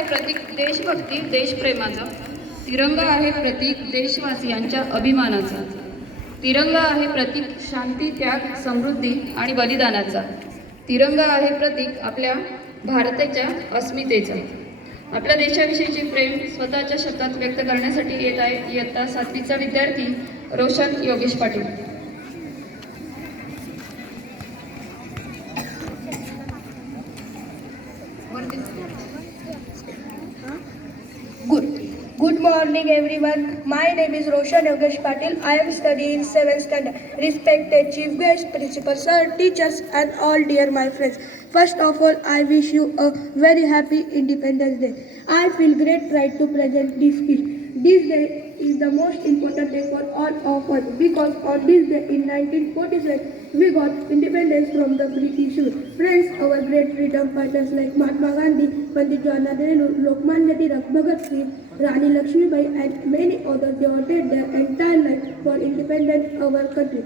आहे प्रतीक देशभक्ती देशप्रेमाचा, तिरंगा आहे प्रतीक देशवासियांच्या अभिमानाचा, तिरंगा आहे प्रतीक शांती त्याग समृद्धी आणि बलिदानाचा, तिरंगा आहे प्रतीक आपल्या भारताच्या अस्मितेचा. आपल्या देशाविषयीचे प्रेम स्वतःच्या शब्दात व्यक्त करण्यासाठी येत आहे इयत्ता 7वीचा विद्यार्थी Roshan Yogesh Patil. Good morning everyone. My name is Roshan Yogesh Patil. I am studying 7th standard. Respected chief guest, principal sir, teachers and all dear my friends. First of all, I wish you a very happy Independence Day. I feel great pride to present this speech. This day is the most important day for all of us because on this day in 1947 we got independence from the British rule. Friends, our great freedom fighters like Mahatma Gandhi, Pandit Jawaharlal Nehru, Lokmanya Tilak, Bhagat Singh, Rani Lakshmibai and many others devoted their entire life for independence of our country.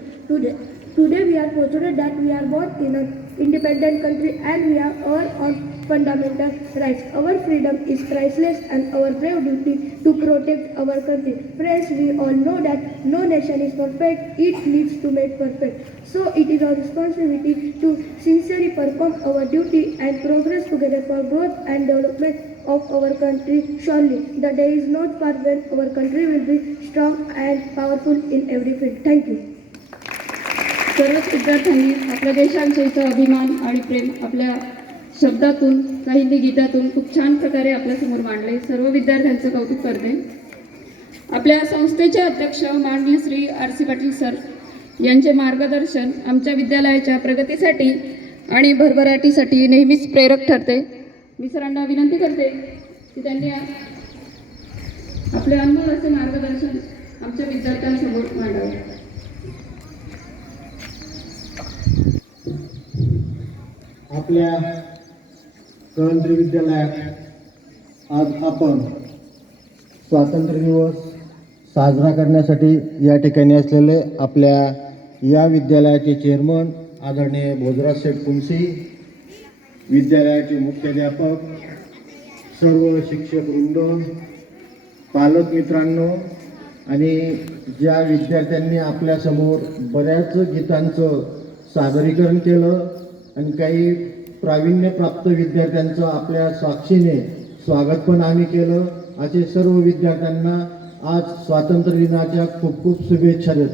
Today we are fortunate that we are born in an independent country and we have our own fundamental rights. Our freedom is priceless and our brave duty to protect our country. Friends, we all know that no nation is perfect, it needs to make perfect. So it is our responsibility to sincerely perform our duty and progress together for growth and development of our country. Surely the day is not far when our country will be strong and powerful in every field. Thank you. सर्वच विद्यार्थ्यांनी आपल्या देशाविषयीचा अभिमान आणि प्रेम आपल्या शब्दातून काही गीतातून खूप छान प्रकारे आपल्यासमोर मांडले. सर्व विद्यार्थ्यांचं कौतुक करते. आपल्या संस्थेचे अध्यक्ष माननीय श्री RC पाटील सर यांचे मार्गदर्शन आमच्या विद्यालयाच्या प्रगतीसाठी आणि भरभराटीसाठी नेहमीच प्रेरक ठरते. मी सरांना विनंती करते की त्यांनी आपले अनमोल असे मार्गदर्शन आमच्या विद्यार्थ्यांसमोर मांडावे. आपल्या कळंत्री विद्यालयात आज आपण स्वातंत्र्य दिवस साजरा करण्यासाठी या ठिकाणी असलेले आपल्या या विद्यालयाचे चेअरमन आदरणीय भोजराज शेठ कुंसी, विद्यालयाचे मुख्याध्यापक, सर्व शिक्षक वृंद, पालक मित्रांनो आणि ज्या विद्यार्थ्यांनी आपल्यासमोर बऱ्याच गीतांचं सादरीकरण केलं आणि काही प्रावीण्यप्राप्त विद्यार्थ्यांचं आपल्या साक्षीने स्वागत पण आम्ही केलं, असे सर्व विद्यार्थ्यांना आज स्वातंत्र्य दिनाच्या खूप खूप शुभेच्छा देतो.